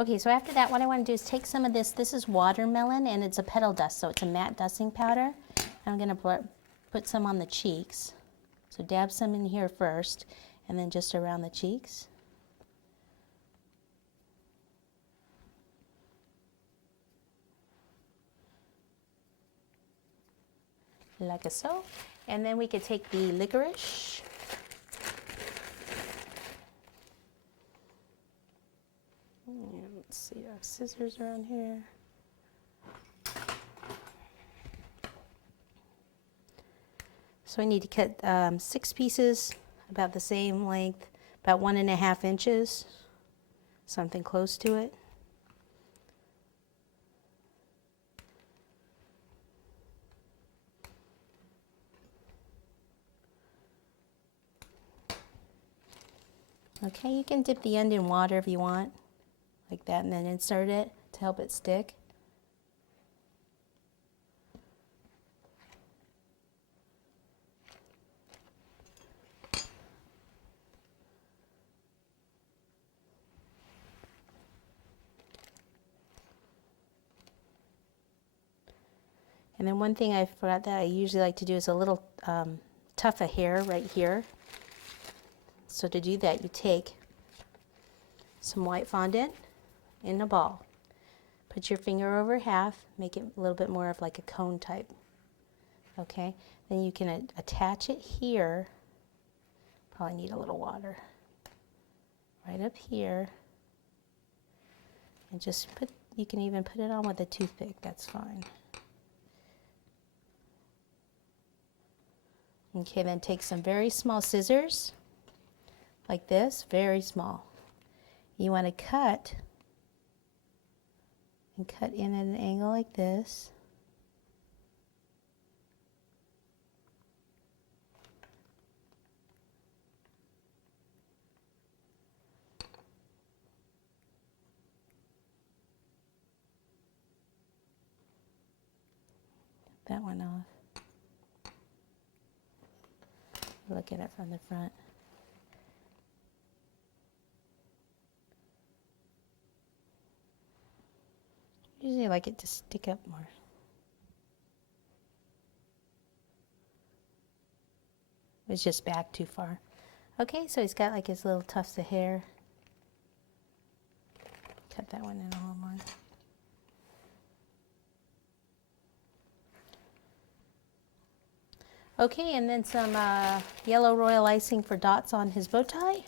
Okay, so after that, what I want to do is take some of this. This is watermelon, and it's a petal dust, so it's a matte dusting powder. I'm going to put some on the cheeks. So dab some in here first, and then just around the cheeks. Like so. And then we could take the licorice. Let's see, I have scissors around here. So I need to cut 6 pieces, about the same length, about 1.5 inches, something close to it. Okay, you can dip the end in water if you want, like that, and then insert it to help it stick. And then one thing I forgot that I usually like to do is a little tuft of hair right here. So to do that, you take some white fondant in a ball. Put your finger over half, make it a little bit more of like a cone type. Okay, then you can attach it here. Probably need a little water. Right up here. And just you can even put it on with a toothpick, that's fine. Okay, then take some very small scissors, like this, very small. You want to cut in at an angle like this. That one off. Look at it from the front. Usually I like it to stick up more. It's just back too far. Okay, so he's got like his little tufts of hair. Cut that one in a little more. Okay, and then some yellow royal icing for dots on his bow tie.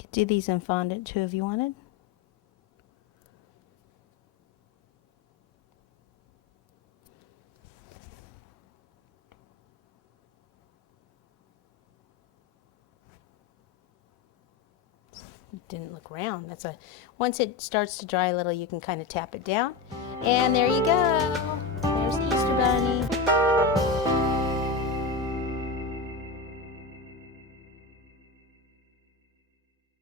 Could do these in fondant too if you wanted. Didn't look round. Once it starts to dry a little, you can kind of tap it down. And there you go.